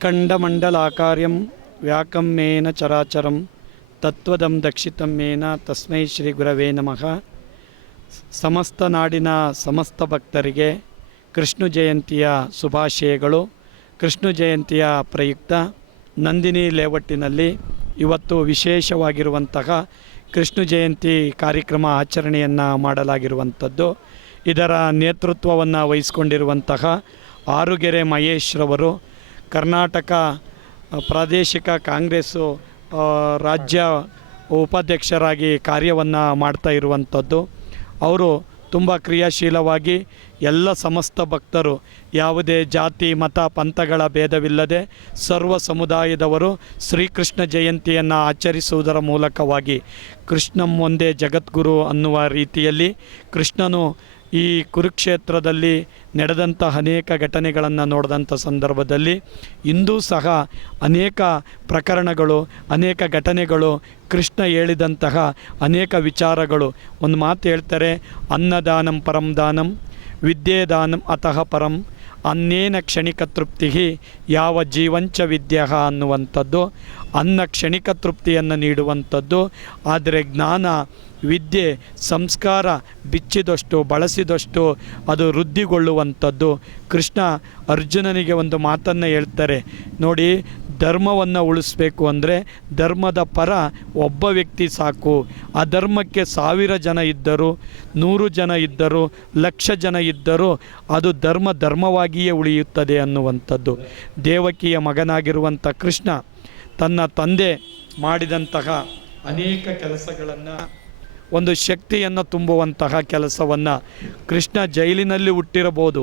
ಅಖಂಡಮಂಡಲಾಕಾರ್ಯಂ ವ್ಯಾಕಮ್ಯೇನ ಚರಾಚರಂ ತತ್ವದಂ ದಕ್ಷಿತಮ್ಯೇನ ತಸ್ಮೈ ಶ್ರೀ ಗುರವೇ ನಮಃ. ಸಮಸ್ತ ನಾಡಿನ ಸಮಸ್ತ ಭಕ್ತರಿಗೆ ಕೃಷ್ಣ ಜಯಂತಿಯ ಶುಭಾಶಯಗಳು. ಕೃಷ್ಣ ಜಯಂತಿಯ ಪ್ರಯುಕ್ತ ನಂದಿನಿ ಲೇಔಟಿನಲ್ಲಿ ಇವತ್ತು ವಿಶೇಷವಾಗಿರುವಂತಹ ಕೃಷ್ಣ ಜಯಂತಿ ಕಾರ್ಯಕ್ರಮ ಆಚರಣೆಯನ್ನು ಮಾಡಲಾಗಿರುವಂಥದ್ದು. ಇದರ ನೇತೃತ್ವವನ್ನು ವಹಿಸಿಕೊಂಡಿರುವಂತಹ ಆರುಗೆರೆ ಮಹೇಶ್ರವರು ಕರ್ನಾಟಕ ಪ್ರಾದೇಶಿಕ ಕಾಂಗ್ರೆಸ್ಸು ರಾಜ್ಯ ಉಪಾಧ್ಯಕ್ಷರಾಗಿ ಕಾರ್ಯವನ್ನು ಮಾಡ್ತಾ ಇರುವಂಥದ್ದು. ಅವರು ತುಂಬ ಕ್ರಿಯಾಶೀಲವಾಗಿ ಎಲ್ಲ ಸಮಸ್ತ ಭಕ್ತರು ಯಾವುದೇ ಜಾತಿ ಮತ ಪಂಥಗಳ ಭೇದವಿಲ್ಲದೆ ಸರ್ವ ಸಮುದಾಯದವರು ಶ್ರೀಕೃಷ್ಣ ಜಯಂತಿಯನ್ನು ಆಚರಿಸುವುದರ ಮೂಲಕವಾಗಿ ಕೃಷ್ಣಂ ಒಂದೇ ಜಗದ್ಗುರು ಅನ್ನುವ ರೀತಿಯಲ್ಲಿ ಕೃಷ್ಣನು ಈ ಕುರುಕ್ಷೇತ್ರದಲ್ಲಿ ನಡೆದಂಥ ಅನೇಕ ಘಟನೆಗಳನ್ನು ನೋಡಿದಂಥ ಸಂದರ್ಭದಲ್ಲಿ ಇಂದೂ ಸಹ ಅನೇಕ ಪ್ರಕರಣಗಳು ಅನೇಕ ಘಟನೆಗಳು ಕೃಷ್ಣ ಹೇಳಿದಂತಹ ಅನೇಕ ವಿಚಾರಗಳು. ಒಂದು ಮಾತು ಹೇಳ್ತಾರೆ, ಅನ್ನದಾನಂ ಪರಂ ದಾನಂ ವಿದ್ಯೆದಾನಂ ಅತಃ ಪರಂ ಅನ್ನೇನ ಕ್ಷಣಿಕ ತೃಪ್ತಿ ಯಾವ ಜೀವಂಚ ವಿದ್ಯೆ ಅನ್ನುವಂಥದ್ದು. ಅನ್ನ ಕ್ಷಣಿಕ ತೃಪ್ತಿಯನ್ನು ನೀಡುವಂಥದ್ದು, ಆದರೆ ಜ್ಞಾನ ವಿದ್ಯೆ ಸಂಸ್ಕಾರ ಬಿಚ್ಚಿದಷ್ಟು ಬಳಸಿದಷ್ಟು ಅದು ವೃದ್ಧಿಗೊಳ್ಳುವಂಥದ್ದು. ಕೃಷ್ಣ ಅರ್ಜುನನಿಗೆ ಒಂದು ಮಾತನ್ನು ಹೇಳ್ತಾರೆ ನೋಡಿ, ಧರ್ಮವನ್ನು ಉಳಿಸ್ಬೇಕು ಅಂದರೆ ಧರ್ಮದ ಪರ ಒಬ್ಬ ವ್ಯಕ್ತಿ ಸಾಕು. ಆ ಧರ್ಮಕ್ಕೆ 1000 ಜನ ಇದ್ದರು, 100 ಜನ ಇದ್ದರು, 1,00,000 ಜನ ಇದ್ದರು, ಅದು ಧರ್ಮವಾಗಿಯೇ ಉಳಿಯುತ್ತದೆ ಅನ್ನುವಂಥದ್ದು. ದೇವಕಿಯ ಮಗನಾಗಿರುವಂಥ ಕೃಷ್ಣ ತನ್ನ ತಂದೆ ಮಾಡಿದಂತಹ ಅನೇಕ ಕೆಲಸಗಳನ್ನು, ಒಂದು ಶಕ್ತಿಯನ್ನು ತುಂಬುವಂತಹ ಕೆಲಸವನ್ನು, ಕೃಷ್ಣ ಜೈಲಿನಲ್ಲಿ ಹುಟ್ಟಿರಬಹುದು,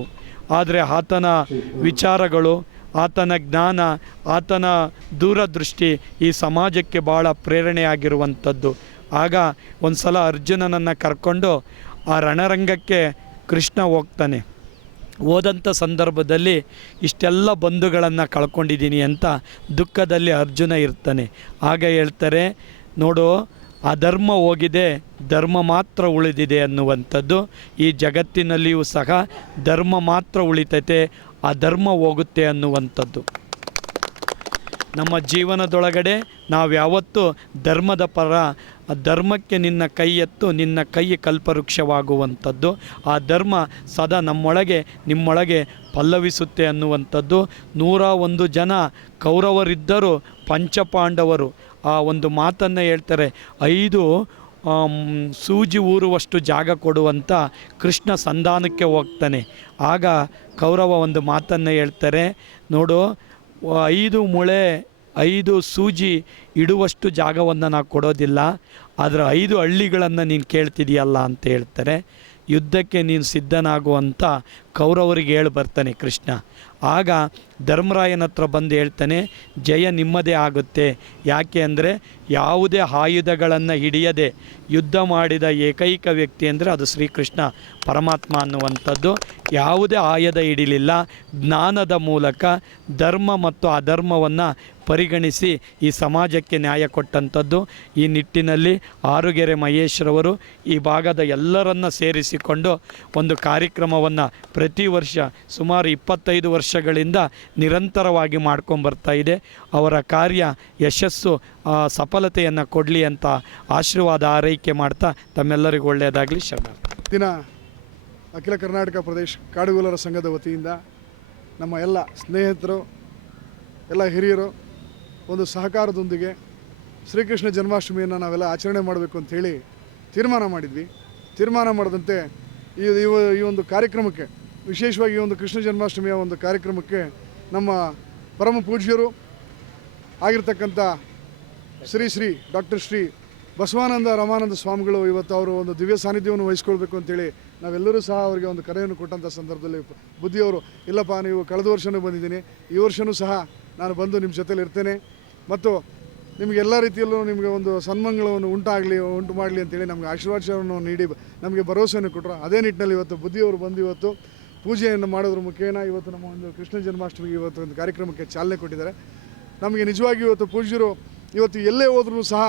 ಆದರೆ ಆತನ ವಿಚಾರಗಳು, ಆತನ ಜ್ಞಾನ, ಆತನ ದೂರದೃಷ್ಟಿ ಈ ಸಮಾಜಕ್ಕೆ ಭಾಳ ಪ್ರೇರಣೆಯಾಗಿರುವಂಥದ್ದು. ಆಗ ಒಂದು ಸಲ ಅರ್ಜುನನನ್ನು ಕರ್ಕೊಂಡು ಆ ರಣರಂಗಕ್ಕೆ ಕೃಷ್ಣ ಹೋಗ್ತಾನೆ. ಹೋದಂಥ ಸಂದರ್ಭದಲ್ಲಿ ಇಷ್ಟೆಲ್ಲ ಬಂಧುಗಳನ್ನು ಕಳ್ಕೊಂಡಿದ್ದೀನಿ ಅಂತ ದುಃಖದಲ್ಲಿ ಅರ್ಜುನ ಇರ್ತಾನೆ. ಆಗ ಹೇಳ್ತಾರೆ, ನೋಡು ಅಧರ್ಮ ಹೋಗಿದೆ, ಧರ್ಮ ಮಾತ್ರ ಉಳಿದಿದೆ ಅನ್ನುವಂಥದ್ದು. ಈ ಜಗತ್ತಿನಲ್ಲಿಯೂ ಸಹ ಧರ್ಮ ಮಾತ್ರ ಉಳಿತೈತೆ, ಅಧರ್ಮ ಹೋಗುತ್ತೆ ಅನ್ನುವಂಥದ್ದು. ನಮ್ಮ ಜೀವನದೊಳಗಡೆ ನಾವು ಯಾವತ್ತೂ ಧರ್ಮದ ಪರ, ಧರ್ಮಕ್ಕೆ ನಿನ್ನ ಕೈ ಎತ್ತು, ನಿನ್ನ ಕೈ ಕಲ್ಪವೃಕ್ಷವಾಗುವಂಥದ್ದು. ಆ ಧರ್ಮ ಸದಾ ನಮ್ಮೊಳಗೆ ನಿಮ್ಮೊಳಗೆ ಪಲ್ಲವಿಸುತ್ತೆ ಅನ್ನುವಂಥದ್ದು. 101 ಜನ ಕೌರವರಿದ್ದರು, ಪಂಚಪಾಂಡವರು. ಆ ಒಂದು ಮಾತನ್ನು ಹೇಳ್ತಾರೆ, 5 ಸೂಜಿ ಊರುವಷ್ಟು ಜಾಗ ಕೊಡುವಂಥ ಕೃಷ್ಣ ಸಂಧಾನಕ್ಕೆ ಹೋಗ್ತಾನೆ. ಆಗ ಕೌರವ ಒಂದು ಮಾತನ್ನು ಹೇಳ್ತಾರೆ, ನೋಡು 5 ಮೊಳೆ 5 ಸೂಜಿ ಇಡುವಷ್ಟು ಜಾಗವನ್ನು ನಾವು ಕೊಡೋದಿಲ್ಲ, ಆದರೆ 5 ಹಳ್ಳಿಗಳನ್ನು ನೀನು ಕೇಳ್ತಿದೆಯಲ್ಲ ಅಂತ ಹೇಳ್ತಾರೆ. ಯುದ್ಧಕ್ಕೆ ನೀನು ಸಿದ್ಧನಾಗುವಂಥ ಕೌರವರಿಗೆ ಹೇಳಿ ಬರ್ತಾನೆ ಕೃಷ್ಣ. ಆಗ ಧರ್ಮರಾಯನ ಹತ್ರ ಬಂದು ಹೇಳ್ತಾನೆ, ಜಯ ನಿಮ್ಮದೇ ಆಗುತ್ತೆ. ಯಾಕೆ ಅಂದರೆ ಯಾವುದೇ ಆಯುಧಗಳನ್ನು ಹಿಡಿಯದೆ ಯುದ್ಧ ಮಾಡಿದ ಏಕೈಕ ವ್ಯಕ್ತಿ ಅಂದರೆ ಅದು ಶ್ರೀಕೃಷ್ಣ ಪರಮಾತ್ಮ ಅನ್ನುವಂಥದ್ದು. ಯಾವುದೇ ಆಯುಧ ಹಿಡಿಲಿಲ್ಲ, ಜ್ಞಾನದ ಮೂಲಕ ಧರ್ಮ ಮತ್ತು ಅಧರ್ಮವನ್ನು ಪರಿಗಣಿಸಿ ಈ ಸಮಾಜಕ್ಕೆ ನ್ಯಾಯ ಕೊಟ್ಟಂಥದ್ದು. ಈ ನಿಟ್ಟಿನಲ್ಲಿ ಆರುಗೆರೆ ಮಹೇಶ್ರವರು ಈ ಭಾಗದ ಎಲ್ಲರನ್ನ ಸೇರಿಸಿಕೊಂಡು ಒಂದು ಕಾರ್ಯಕ್ರಮವನ್ನು ಪ್ರತಿ ವರ್ಷ ಸುಮಾರು 25 ವರ್ಷಗಳಿಂದ ನಿರಂತರವಾಗಿ ಮಾಡ್ಕೊಂಬರ್ತಾ ಇದೆ. ಅವರ ಕಾರ್ಯ ಯಶಸ್ಸು ಸಫಲತೆಯನ್ನು ಕೊಡಲಿ ಅಂತ ಆಶೀರ್ವಾದ ಆರೈಕೆ ಮಾಡ್ತಾ ತಮ್ಮೆಲ್ಲರಿಗೂ ಒಳ್ಳೆಯದಾಗಲಿ. ದಿನ ಅಖಿಲ ಕರ್ನಾಟಕ ಪ್ರದೇಶ ಕಾಡುಗೊಲ್ಲರ ಸಂಘದ ವತಿಯಿಂದ ನಮ್ಮ ಎಲ್ಲ ಸ್ನೇಹಿತರು, ಎಲ್ಲ ಹಿರಿಯರು ಒಂದು ಸಹಕಾರದೊಂದಿಗೆ ಶ್ರೀಕೃಷ್ಣ ಜನ್ಮಾಷ್ಟಮಿಯನ್ನು ನಾವೆಲ್ಲ ಆಚರಣೆ ಮಾಡಬೇಕು ಅಂಥೇಳಿ ತೀರ್ಮಾನ ಮಾಡಿದ್ವಿ. ತೀರ್ಮಾನ ಮಾಡಿದಂತೆ ಈ ಒಂದು ಕಾರ್ಯಕ್ರಮಕ್ಕೆ, ವಿಶೇಷವಾಗಿ ಈ ಒಂದು ಕೃಷ್ಣ ಜನ್ಮಾಷ್ಟಮಿಯ ಒಂದು ಕಾರ್ಯಕ್ರಮಕ್ಕೆ ನಮ್ಮ ಪರಮ ಪೂಜ್ಯರು ಆಗಿರ್ತಕ್ಕಂಥ ಶ್ರೀ ಡಾಕ್ಟರ್ ಶ್ರೀ ಬಸವಾನಂದ ರಾಮಾನಂದ ಸ್ವಾಮಿಗಳು ಇವತ್ತು ಅವರು ಒಂದು ದಿವ್ಯ ಸಾನ್ನಿಧ್ಯವನ್ನು ವಹಿಸ್ಕೊಳ್ಬೇಕು ಅಂತೇಳಿ ನಾವೆಲ್ಲರೂ ಸಹ ಅವರಿಗೆ ಒಂದು ಕರೆಯನ್ನು ಕೊಟ್ಟಂಥ ಸಂದರ್ಭದಲ್ಲಿ ಬುದ್ಧಿಯವರು, ಇಲ್ಲಪ್ಪ ನೀವು ಕಳೆದ ವರ್ಷವೂ ಬಂದಿದ್ದೀನಿ, ಈ ವರ್ಷವೂ ಸಹ ನಾನು ಬಂದು ನಿಮ್ಮ ಜೊತೆಲಿ ಇರ್ತೇನೆ ಮತ್ತು ನಿಮಗೆ ಎಲ್ಲ ರೀತಿಯಲ್ಲೂ ನಿಮಗೆ ಒಂದು ಸನ್ಮಾನಗಳನ್ನು ಉಂಟು ಮಾಡಲಿ ಅಂತೇಳಿ ನಮಗೆ ಆಶೀರ್ವಾದವನ್ನು ನೀಡಿ ನಮಗೆ ಭರವಸೆಯನ್ನು ಕೊಟ್ಟರು. ಅದೇ ನಿಟ್ಟಿನಲ್ಲಿ ಇವತ್ತು ಬುದ್ಧಿಯವರು ಬಂದು ಇವತ್ತು ಪೂಜೆಯನ್ನು ಮಾಡೋದ್ರ ಮುಖೇನ ಇವತ್ತು ನಮ್ಮ ಒಂದು ಕೃಷ್ಣ ಜನ್ಮಾಷ್ಟಮಿಗೆ ಇವತ್ತು ಒಂದು ಕಾರ್ಯಕ್ರಮಕ್ಕೆ ಚಾಲನೆ ಕೊಟ್ಟಿದ್ದಾರೆ. ನಮಗೆ ನಿಜವಾಗಿ ಇವತ್ತು ಪೂಜ್ಯರು ಇವತ್ತು ಎಲ್ಲೇ ಹೋದ್ರೂ ಸಹ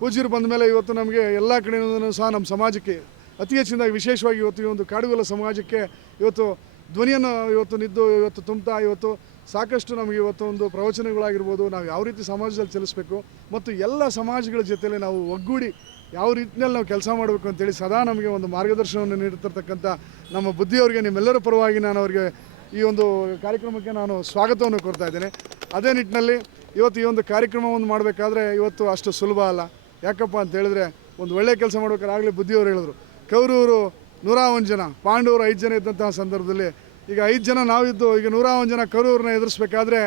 ಪೂಜ್ಯರು ಬಂದ ಮೇಲೆ ಇವತ್ತು ನಮಗೆ ಎಲ್ಲ ಕಡೆಯೂ ಸಹ ನಮ್ಮ ಸಮಾಜಕ್ಕೆ ಅತಿ ಹೆಚ್ಚಿನದಾಗಿ ವಿಶೇಷವಾಗಿ ಇವತ್ತು ಈ ಒಂದು ಕಾಡುಗೊಲ್ಲ ಸಮಾಜಕ್ಕೆ ಇವತ್ತು ಧ್ವನಿಯನ್ನು ಇವತ್ತು ನಿದ್ದು ಇವತ್ತು ತುಂಬುತ್ತಾ ಇವತ್ತು ಸಾಕಷ್ಟು ನಮಗೆ ಇವತ್ತು ಒಂದು ಪ್ರವಚನಗಳಾಗಿರ್ಬೋದು, ನಾವು ಯಾವ ರೀತಿ ಸಮಾಜದಲ್ಲಿ ಚಲಿಸಬೇಕು ಮತ್ತು ಎಲ್ಲ ಸಮಾಜಗಳ ಜೊತೆಯಲ್ಲಿ ನಾವು ಒಗ್ಗೂಡಿ ಯಾವ ರೀತಿಯಲ್ಲಿ ನಾವು ಕೆಲಸ ಮಾಡಬೇಕು ಅಂತೇಳಿ ಸದಾ ನಮಗೆ ಒಂದು ಮಾರ್ಗದರ್ಶನವನ್ನು ನೀಡುತ್ತಿರ್ತಕ್ಕಂಥ ನಮ್ಮ ಬುದ್ಧಿಯವರಿಗೆ ನಿಮ್ಮೆಲ್ಲರ ಪರವಾಗಿ ನಾನು ಅವರಿಗೆ ಈ ಒಂದು ಕಾರ್ಯಕ್ರಮಕ್ಕೆ ನಾನು ಸ್ವಾಗತವನ್ನು ಕೋರ್ತಾ ಇದ್ದೇನೆ. ಅದೇ ನಿಟ್ಟಿನಲ್ಲಿ ಇವತ್ತು ಈ ಒಂದು ಕಾರ್ಯಕ್ರಮವನ್ನು ಮಾಡಬೇಕಾದ್ರೆ ಇವತ್ತು ಅಷ್ಟು ಸುಲಭ ಅಲ್ಲ. ಯಾಕಪ್ಪ ಅಂತ ಹೇಳಿದ್ರೆ ಒಂದು ಒಳ್ಳೆಯ ಕೆಲಸ ಮಾಡ್ಬೇಕಾದ್ರೆ ಆಗಲೇ ಬುದ್ಧಿಯವರು ಹೇಳಿದ್ರು, ಕೌರವರು 101 ಜನ, ಪಾಂಡವರು 5 ಜನ ಇದ್ದಂತಹ ಸಂದರ್ಭದಲ್ಲಿ ಈಗ 5 ಜನ ನಾವಿದ್ದು ಈಗ 101 ಜನ ಕೌರವ್ರನ್ನ ಎದುರಿಸಬೇಕಾದ್ರೆ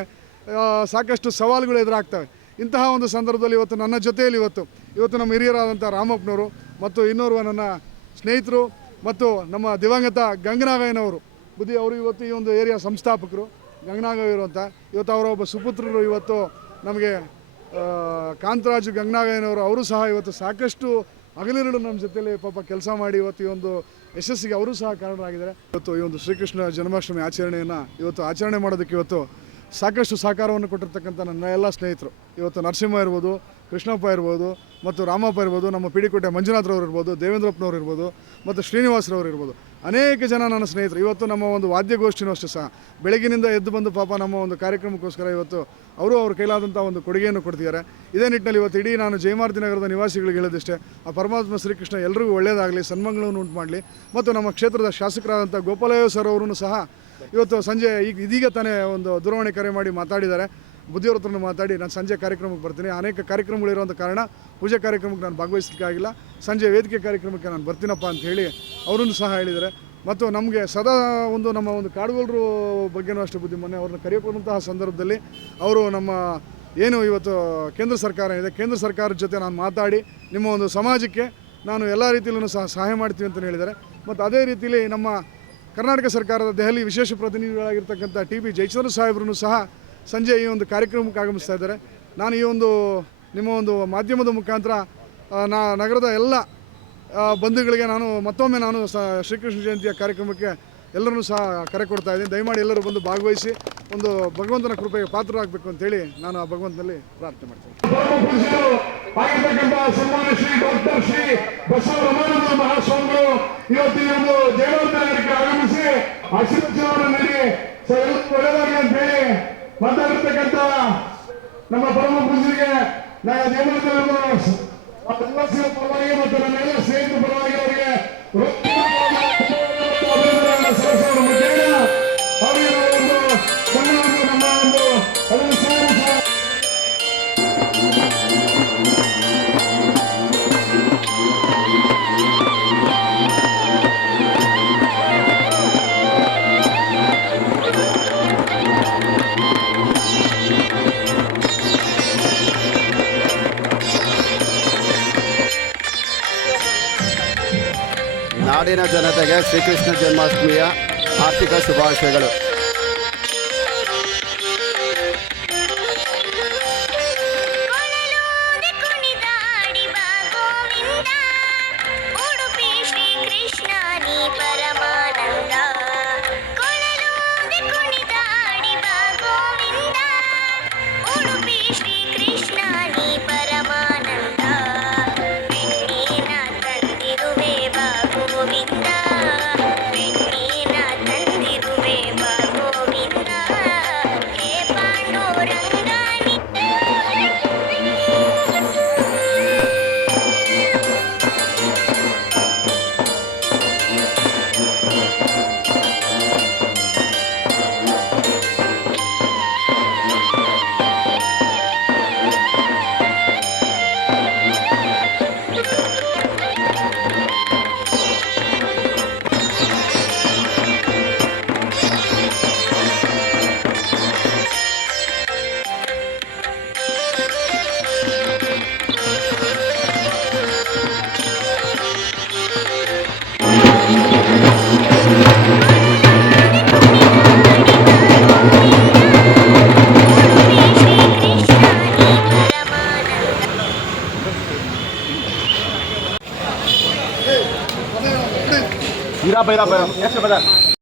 ಸಾಕಷ್ಟು ಸವಾಲುಗಳು ಎದುರಾಗ್ತವೆ. ಇಂತಹ ಒಂದು ಸಂದರ್ಭದಲ್ಲಿ ಇವತ್ತು ನನ್ನ ಜೊತೆಯಲ್ಲಿ ಇವತ್ತು ನಮ್ಮ ಹಿರಿಯರಾದಂಥ ರಾಮಪ್ಪನವರು ಮತ್ತು ಇನ್ನೋರ್ವ ನನ್ನ ಸ್ನೇಹಿತರು ಮತ್ತು ನಮ್ಮ ದಿವಂಗತ ಗಂಗನಾಗಯ್ಯನವರು ಬುದ್ಧಿ ಅವರು ಇವತ್ತು ಈ ಒಂದು ಏರಿಯಾ ಸಂಸ್ಥಾಪಕರು ಗಂಗನಾಗಯ್ಯರು ಅಂತ. ಇವತ್ತು ಅವರ ಒಬ್ಬ ಸುಪುತ್ರರು ಇವತ್ತು ನಮಗೆ ಕಾಂತರಾಜು ಗಂಗನಾಗಯ್ಯನವರು, ಅವರು ಸಹ ಇವತ್ತು ಸಾಕಷ್ಟು ಹಗಲಿರುಳು ನಮ್ಮ ಜೊತೆಯಲ್ಲಿ ಪಾಪ ಕೆಲಸ ಮಾಡಿ ಇವತ್ತು ಈ ಒಂದು ಯಶಸ್ಸಿಗೆ ಅವರು ಸಹ ಕಾರಣರಾಗಿದ್ದಾರೆ. ಇವತ್ತು ಈ ಒಂದು ಶ್ರೀಕೃಷ್ಣ ಜನ್ಮಾಷ್ಟಮಿ ಆಚರಣೆಯನ್ನು ಇವತ್ತು ಆಚರಣೆ ಮಾಡೋದಕ್ಕೆ ಇವತ್ತು ಸಾಕಷ್ಟು ಸಹಕಾರವನ್ನು ಕೊಟ್ಟಿರ್ತಕ್ಕಂಥ ನನ್ನ ಎಲ್ಲ ಸ್ನೇಹಿತರು, ಇವತ್ತು ನರಸಿಂಹ ಇರ್ಬೋದು, ಕೃಷ್ಣಪ್ಪ ಇರ್ಬೋದು ಮತ್ತು ರಾಮಪ್ಪ ಇರ್ಬೋದು, ನಮ್ಮ ಪಿಡಿಕೋಟೆ ಮಂಜುನಾಥ್ರವ್ರು ಇರ್ಬೋದು, ದೇವೇಂದ್ರಪ್ಪನವ್ರು ಇರ್ಬೋದು ಮತ್ತು ಶ್ರೀನಿವಾಸರವ್ರು ಇರ್ಬೋದು, ಅನೇಕ ಜನ ನನ್ನ ಸ್ನೇಹಿತರು. ಇವತ್ತು ನಮ್ಮ ಒಂದು ವಾದ್ಯಗೋಷ್ಠಿನೂ ಅಷ್ಟೇ ಸಹ ಬೆಳಗಿನಿಂದ ಎದ್ದು ಬಂದು ಪಾಪ ನಮ್ಮ ಒಂದು ಕಾರ್ಯಕ್ರಮಕ್ಕೋಸ್ಕರ ಇವತ್ತು ಅವರು ಅವ್ರ ಕೈಲಾದಂಥ ಒಂದು ಕೊಡುಗೆಯನ್ನು ಕೊಡ್ತಿದ್ದಾರೆ. ಇದೇ ನಿಟ್ಟಿನಲ್ಲಿ ಇವತ್ತು ಇಡೀ ನಾನು ಜಯಮಾರ್ತಿ ನಗರದ ನಿವಾಸಿಗಳಿಗೆ ಹೇಳೋದಿಷ್ಟೇ, ಆ ಪರಮಾತ್ಮ ಶ್ರೀಕೃಷ್ಣ ಎಲ್ರಿಗೂ ಒಳ್ಳೆಯದಾಗಲಿ, ಸನ್ಮಂಗಳವನ್ನು ಉಂಟು ಮಾಡಲಿ. ಮತ್ತು ನಮ್ಮ ಕ್ಷೇತ್ರದ ಶಾಸಕರಾದಂಥ ಗೋಪಾಲಯ್ಯ ಸರ್ ಅವರೂ ಸಹ ಇವತ್ತು ಸಂಜೆ ಇದೀಗ ತಾನೇ ಒಂದು ದೂರವಾಣಿ ಕರೆ ಮಾಡಿ ಮಾತಾಡಿದ್ದಾರೆ. ಬುದ್ಧಿಯವ್ರ ಹತ್ರನೂ ಮಾತಾಡಿ ನಾನು ಸಂಜೆ ಕಾರ್ಯಕ್ರಮಕ್ಕೆ ಬರ್ತೀನಿ, ಅನೇಕ ಕಾರ್ಯಕ್ರಮಗಳಿರುವಂಥ ಕಾರಣ ಪೂಜೆ ಕಾರ್ಯಕ್ರಮಕ್ಕೆ ನಾನು ಭಾಗವಹಿಸಲಿಕ್ಕಾಗಿಲ್ಲ, ಸಂಜೆ ವೇದಿಕೆ ಕಾರ್ಯಕ್ರಮಕ್ಕೆ ನಾನು ಬರ್ತೀನಪ್ಪ ಅಂತ ಹೇಳಿ ಅವರನ್ನು ಸಹ ಹೇಳಿದ್ದಾರೆ. ಮತ್ತು ನಮಗೆ ಸದಾ ಒಂದು ನಮ್ಮ ಒಂದು ಕಾಡುಗೋಲರ ಬಗ್ಗೆನೂ ಅಷ್ಟೇ ಬುದ್ಧಿ, ಮೊನ್ನೆ ಅವ್ರನ್ನ ಕರೆಯೋಕೊಂಡಂತಹ ಸಂದರ್ಭದಲ್ಲಿ ಅವರು ನಮ್ಮ ಏನು ಇವತ್ತು ಕೇಂದ್ರ ಸರ್ಕಾರ ಇದೆ, ಕೇಂದ್ರ ಸರ್ಕಾರದ ಜೊತೆ ನಾನು ಮಾತಾಡಿ ನಿಮ್ಮ ಒಂದು ಸಮಾಜಕ್ಕೆ ನಾನು ಎಲ್ಲ ರೀತಿಯಲ್ಲೂ ಸಹ ಸಹಾಯ ಮಾಡ್ತೀವಿ ಅಂತ ಹೇಳಿದ್ದಾರೆ. ಮತ್ತು ಅದೇ ರೀತಿಯಲ್ಲಿ ನಮ್ಮ ಕರ್ನಾಟಕ ಸರ್ಕಾರದ ದೆಹಲಿ ವಿಶೇಷ ಪ್ರತಿನಿಧಿಗಳಾಗಿರ್ತಕ್ಕಂಥ TB ಜಯಚಂದ್ರ ಸಾಹೇಬ್ರೂ ಸಹ ಸಂಜೆ ಈ ಒಂದು ಕಾರ್ಯಕ್ರಮಕ್ಕೆ ಆಗಮಿಸ್ತಾ ಇದ್ದಾರೆ. ನಾನು ಈ ಒಂದು ನಿಮ್ಮ ಒಂದು ಮಾಧ್ಯಮದ ಮುಖಾಂತರ ನಗರದ ಎಲ್ಲ ಬಂಧುಗಳಿಗೆ ಮತ್ತೊಮ್ಮೆ ನಾನು ಶ್ರೀಕೃಷ್ಣ ಜಯಂತಿಯ ಕಾರ್ಯಕ್ರಮಕ್ಕೆ ಎಲ್ಲರೂ ಸಹ ಕರೆ ಕೊಡ್ತಾ ಇದ್ದೀನಿ. ದಯಮಾಡಿ ಎಲ್ಲರೂ ಬಂದು ಭಾಗವಹಿಸಿ ಒಂದು ಭಗವಂತನ ಕೃಪೆಗೆ ಪಾತ್ರರಾಗಬೇಕು ಅಂತೇಳಿ ನಾನು ಆ ಭಗವಂತನಲ್ಲಿ ಪ್ರಾರ್ಥನೆ ಮಾಡ್ತೀನಿ. ಮಹಾಸ್ವಾಮಿಗಳು ಇವತ್ತು ಈ ಒಂದು ಜಯವಂತನಗರಕ್ಕೆ ಆಗಮಿಸಿ ಆಶೀರ್ವಚನವನ್ನು ನೀಡಿ ಒಳ್ಳೆಯದಾಗಲಿ ಅಂತ ಹೇಳಿ ಮಾತಾಡಿರ್ತಕ್ಕಂಥ ನಮ್ಮ ಪರಮ ಪೂಜರಿಗೆ ನಾನು ಜಯವಂತ ಪರವಾಗಿ ಮತ್ತು ನನ್ನ ಎಲ್ಲ ಸ್ನೇಹಿತರ ಪರವಾಗಿ ಅವರಿಗೆ ನಾಡಿನ ಜನತೆಗೆ ಶ್ರೀಕೃಷ್ಣ ಜನ್ಮಾಷ್ಟಮಿಯ ಆರ್ಥಿಕ ಶುಭಾಶಯಗಳು. Irá, vai, vai, vai. Essa vai dar.